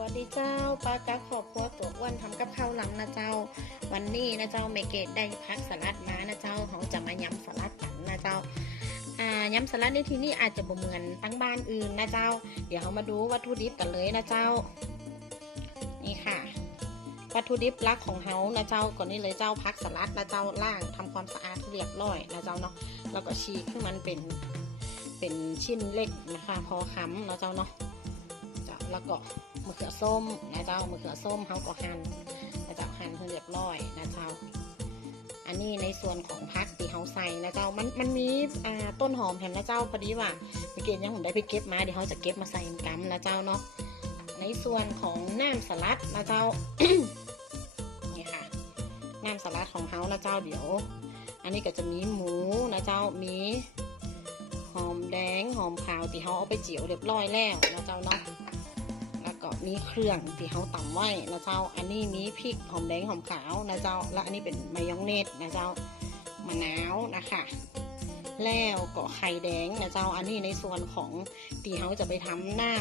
วัสดีเจ้าปลากับขอบครัวตัวอ้วนทำกับข้าวหลังนะเจ้า วันนี้นะเจ้าเมเกตได้พักสลัดมานะเจ้าเขาจะมายำสลัดกันนะเจ้าอ่ายำสลัดในที่นี่อาจจะบ่เหมือนตั้งบ้านอื่นนะเจ้า เดี๋ยวเรามาดูวัตถุดิบกันเลยนะเจ้า นี่ค่ะ วัตถุดิบลักของเฮานะเจ้าก่อนนี้เลยเจ้าพักสลัดนะเจ้าล่างทำความสะอาดเรียบร้อยนะเจ้าเนาะแล้วก็ฉีกให้มันเป็นเป็นชิ้นเล็กนะคะพอค้ำนะเจ้าเนาะจ้าแล้วก็ มะเขือส้มนะเจ้ามะเขือส้มเฮาก็หั่นนะเจ้าหั่นให้เรียบร้อยนะเจ้า อันนี้ในส่วนของพักที่เฮาใส่นะเจ้ามันมันมีอ่าต้นหอมแผ่นะเจ้าพอดีว่าเมื่อกี้ยังผมได้ไปเก็บมาเดี๋ยวเขาจะเก็บมาใส่กำนะเจ้าเนาะในส่วนของน้ำสลัดนะเจ้านี่ค่ะน้ำสลัดของเฮานะเจ้าเดี๋ยว อันนี้ก็จะมีหมูนะเจ้ามีหอมแดงหอมขาวที่เฮาเอาไปเจียวเรียบร้อยแล้วนะเจ้าเนาะ ก็มีเครื่องที่เฮาตำไว้นะเจ้า อันนี้มีพริกหอมแดงหอมขาวนะเจ้า และอันนี้เป็นมายองเนสนะเจ้ามะนาวนะคะแล้วก็ไข่แดงนะเจ้า อันนี้ในส่วนของที่เฮาจะไปทำน้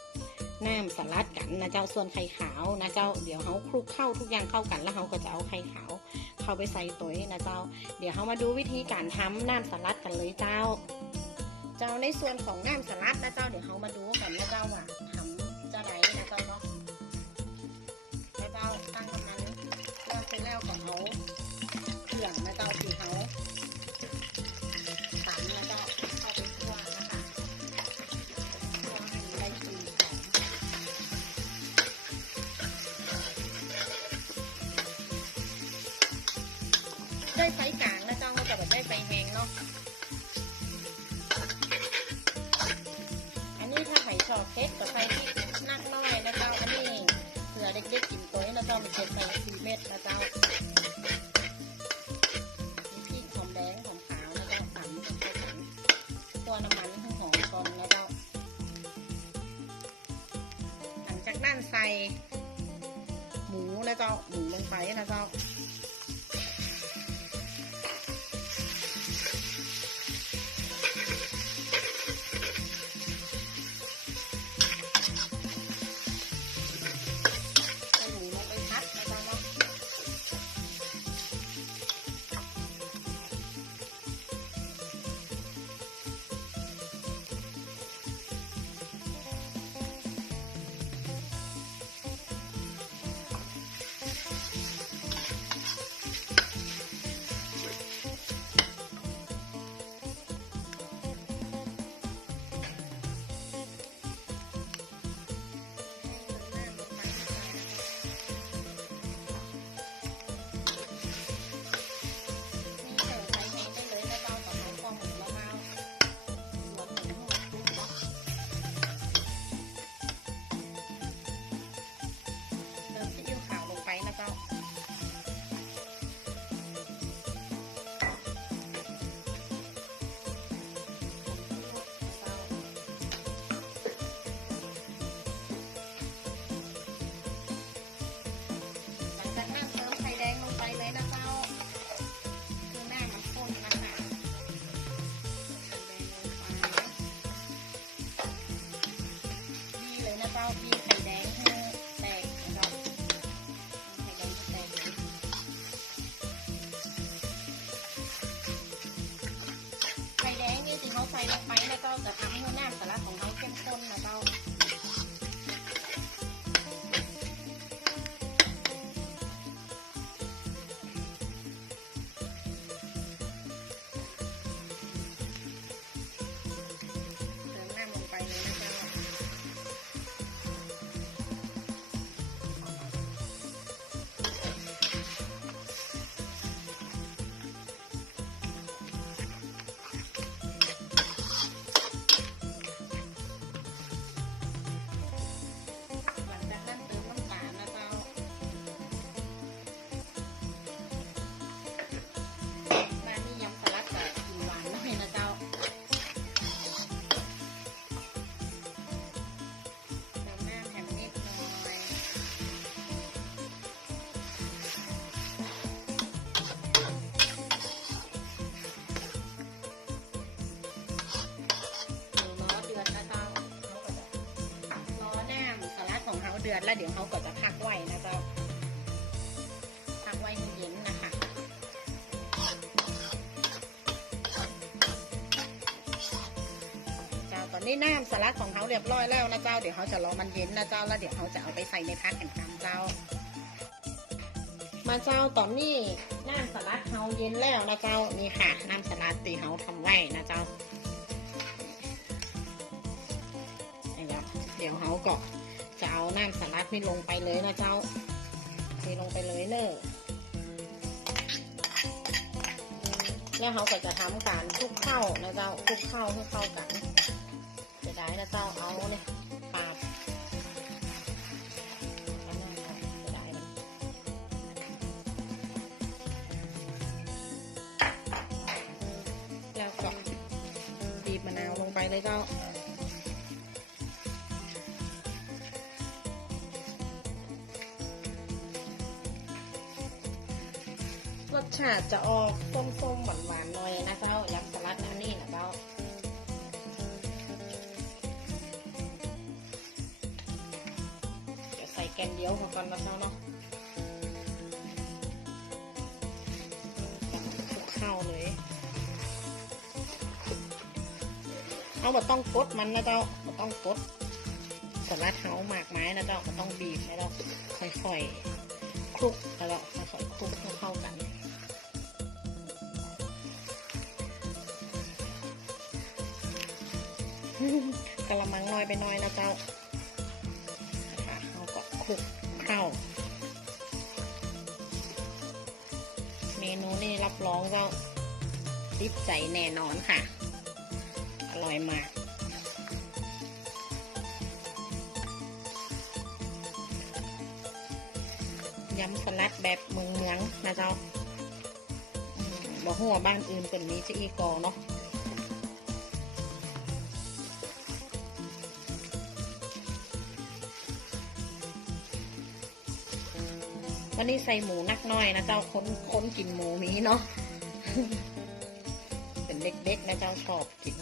ำน้ำสลัดกันนะเจ้า ส่วนไข่ขาวนะเจ้า เดี๋ยวเขาคลุกเข้าทุกอย่างเข้ากันแล้วเขาก็จะเอาไข่ขาว เข้าไปใส่ตัวนะเจ้า เดี๋ยวเขามาดูวิธีการทำน้ำสลัดกันเลยเจ้า เจ้าในส่วนของน้ำสลัดนะเจ้า เดี๋ยวเขามาดูกันนะเจ้าว่า เขาเครื่องนะเจ้าสีเขาตำนะเจ้าเข้าไปคั่วนะคะคั่วให้ได้กลิ่นหอมได้ไฟกลางนะเจ้าแต่แบบได้ไฟแห้งเนาะ มูล ดแล้วเดี๋ยวเขาก็จะพักไว้นะเจ้าพักไว้ให้เย็นนะคะเจ้าตอนนี้น้ำสลัดของเขาเรียบร้อยแล้วนะเจ้าเดี๋ยวเขาจะรอมันเย็นนะเจ้าแล้วเดี๋ยวเขาจะเอาไปใส่ในพักแห่งกำเจ้า มาเจ้าตอนนี้น้ำสลัดเขาเย็นแล้วนะเจ้านี่ค่ะน้ำสลัดตีเขาทำไว้นะเจ้านะครับเดี๋ยวเขาก็ จะเอาน้ำสลัดนี่ลงไปเลยนะเจ้าเทลงไปเลยเนอะแล้วเขาก็จะทำการคลุกเข้านะเจ้าคลุกเข้าให้เข้ากันจะได้นะเจ้าเอาเนี่ยปาดแล้วก็บีบมะนาวลงไปเลยเจ้า ชาติจะออกส้มๆหวานๆหน่อยนะเจ้ายำสลัดแนวนี้นะเจ้าใส่แกนเดียวมาก่อนนะเจ้าเนาะคลุกเข้าเลยเอาแบบต้องกดมันนะเจ้าบ่ต้องกดสลัดเฮาหมากไม้นะเจ้าบ่ต้องบีบนะเจ้าค่อยๆคลุกแล้วค่อยๆคลุกให้เข้ากัน กระมังน้อยไปน้อยนะเจ้าเราก็คลุกเข้าเมนูนี่รับรองเจ้าติดใจแน่นอนค่ะ อร่อยมากยำสลัดแบบเมืองเมืองนะเจ้าบอกหัวบ้านอื่นเป็นนี้จะอีกอเนาะ วันนี้ใส่หมูนักน้อยนะเจ้าค้นค้นกินหมูนี้เนาะเป็นเด็กๆนะเจ้าชอบกิน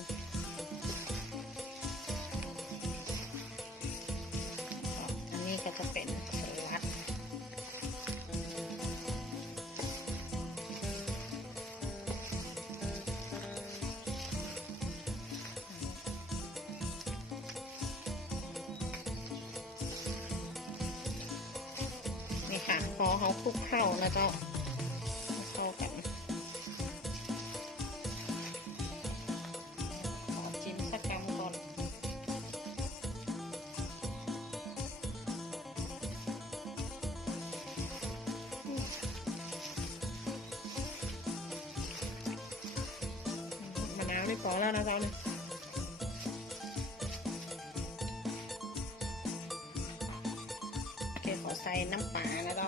อันนี้ก็จะเป็น พอเขาคลุกเข้านะเจ้าเข้ากันขอจิ้มสักกำก่อนมะนาวนี่พอแล้วนะเจ้าเนี่ย น้ำปลาแล้วก็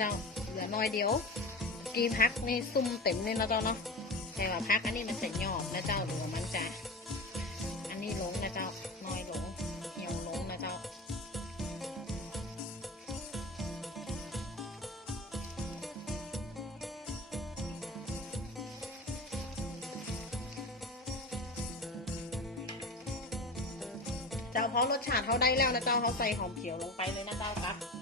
เจ้า เหลือน้อยเดียว กีพักนี่ซุ่มเต็มเลยนะเจ้าเนาะแต่ว่าพักอันนี้มันจะหยอบนะเจ้าหรือว่ามันจะอันนี้ลงนะเจ้าน้อยลงเหี่ยวลงนะเจ้าเจ้าพอรสชาติเขาได้แล้วนะเจ้าเขาใส่หอมเขียวลงไปเลยนะเจ้าครับ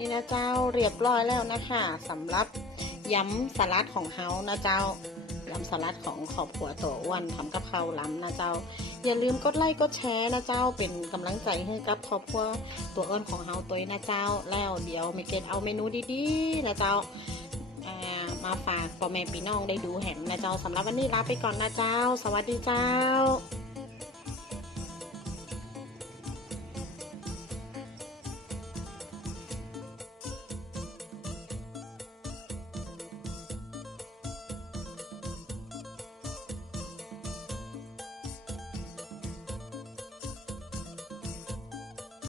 นี่นะเจ้าเรียบร้อยแล้วนะคะสำหรับยำสลัดของเฮานะเจ้ายำสลัดของครอบครัวตัวอ้วนทำกับข้าวล้ำนะเจ้า อย่าลืมกดไลค์กดแชร์นะเจ้าเป็นกำลังใจให้กับครอบครัวตัวอ้วนของเฮาตัวนะเจ้า แล้วเดี๋ยวไม่เกตเอาเมนูดีๆนะเจ้าามาฝากพ่อแม่พี่น้องได้ดูแห่งนะเจ้าสำหรับวันนี้ลาไปก่อนนะเจ้า สวัสดีเจ้า